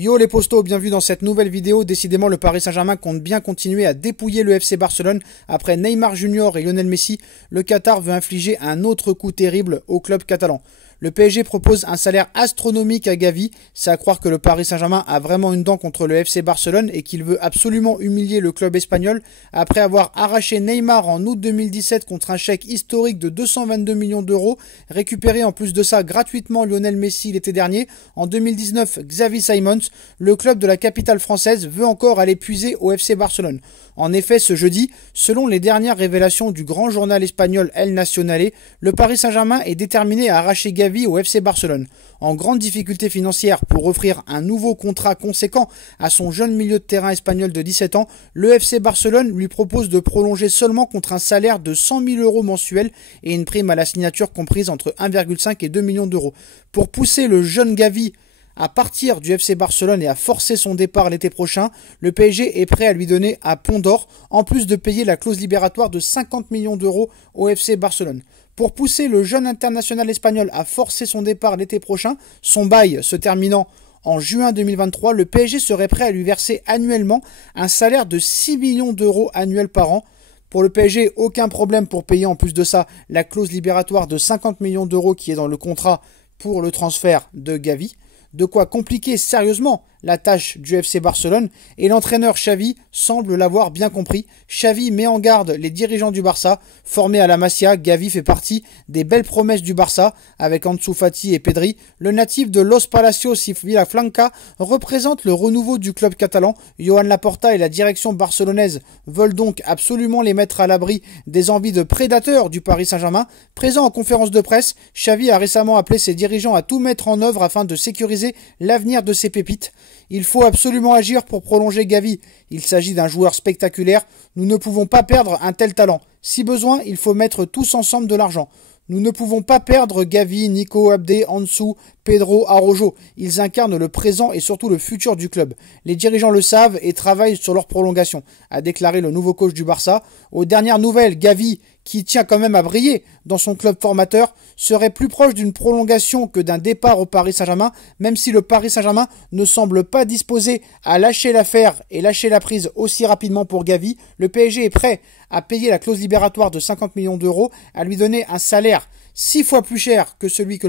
Yo les postos, bienvenue dans cette nouvelle vidéo. Décidément, le Paris Saint-Germain compte bien continuer à dépouiller le FC Barcelone. Après Neymar Junior et Lionel Messi, le Qatar veut infliger un autre coup terrible au club catalan. Le PSG propose un salaire astronomique à Gavi. C'est à croire que le Paris Saint-Germain a vraiment une dent contre le FC Barcelone et qu'il veut absolument humilier le club espagnol. Après avoir arraché Neymar en août 2017 contre un chèque historique de 222 millions d'euros, récupéré en plus de ça gratuitement Lionel Messi l'été dernier, en 2019 Xavi Simons, le club de la capitale française veut encore aller puiser au FC Barcelone. En effet, ce jeudi, selon les dernières révélations du grand journal espagnol El Nacional, le Paris Saint-Germain est déterminé à arracher Gavi au FC Barcelone. En grande difficulté financière pour offrir un nouveau contrat conséquent à son jeune milieu de terrain espagnol de 17 ans, le FC Barcelone lui propose de prolonger seulement contre un salaire de 100 000 euros mensuels et une prime à la signature comprise entre 1,5 et 2 millions d'euros. Pour pousser le jeune Gavi à partir du FC Barcelone et à forcer son départ l'été prochain, le PSG est prêt à lui donner un pont d'or, en plus de payer la clause libératoire de 50 millions d'euros au FC Barcelone. Pour pousser le jeune international espagnol à forcer son départ l'été prochain, son bail se terminant en juin 2023, le PSG serait prêt à lui verser annuellement un salaire de 6 millions d'euros annuels par an. Pour le PSG, aucun problème pour payer en plus de ça la clause libératoire de 50 millions d'euros qui est dans le contrat pour le transfert de Gavi. De quoi compliquer sérieusement la tâche du FC Barcelone, et l'entraîneur Xavi semble l'avoir bien compris. Xavi met en garde les dirigeants du Barça. Formé à la Masia, Gavi fait partie des belles promesses du Barça avec Ansu Fati et Pedri. Le natif de Los Palacios y Vilafranca représente le renouveau du club catalan. Joan Laporta et la direction barcelonaise veulent donc absolument les mettre à l'abri des envies de prédateurs du Paris Saint-Germain. Présent en conférence de presse, Xavi a récemment appelé ses dirigeants à tout mettre en œuvre afin de sécuriser l'avenir de ses pépites. Il faut absolument agir pour prolonger Gavi. Il s'agit d'un joueur spectaculaire. Nous ne pouvons pas perdre un tel talent. Si besoin, il faut mettre tous ensemble de l'argent. Nous ne pouvons pas perdre Gavi, Nico, Abdé, Ansu, Pedro, Araujo. Ils incarnent le présent et surtout le futur du club. Les dirigeants le savent et travaillent sur leur prolongation, a déclaré le nouveau coach du Barça. Aux dernières nouvelles, Gavi, qui tient quand même à briller dans son club formateur, serait plus proche d'une prolongation que d'un départ au Paris Saint-Germain, même si le Paris Saint-Germain ne semble pas disposé à lâcher l'affaire et lâcher la prise aussi rapidement pour Gavi. Le PSG est prêt à payer la clause libératoire de 50 millions d'euros, à lui donner un salaire 6 fois plus cher que celui que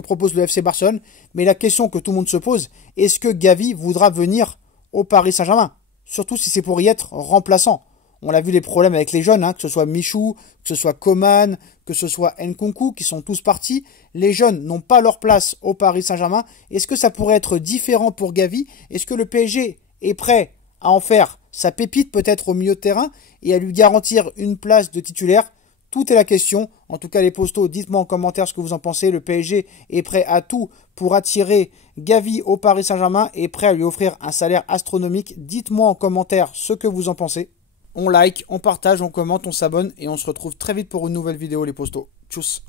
propose le FC Barcelone. Mais la question que tout le monde se pose, est-ce que Gavi voudra venir au Paris Saint-Germain? Surtout si c'est pour y être remplaçant. On a vu les problèmes avec les jeunes, que ce soit Michou, que ce soit Coman, que ce soit Nkunku, qui sont tous partis. Les jeunes n'ont pas leur place au Paris Saint-Germain. Est-ce que ça pourrait être différent pour Gavi? Est-ce que le PSG est prêt à en faire sa pépite peut-être au milieu de terrain et à lui garantir une place de titulaire? Tout est la question. En tout cas, les postos, dites-moi en commentaire ce que vous en pensez. Le PSG est prêt à tout pour attirer Gavi au Paris Saint-Germain et prêt à lui offrir un salaire astronomique. Dites-moi en commentaire ce que vous en pensez. On like, on partage, on commente, on s'abonne et on se retrouve très vite pour une nouvelle vidéo les postos. Tchuss.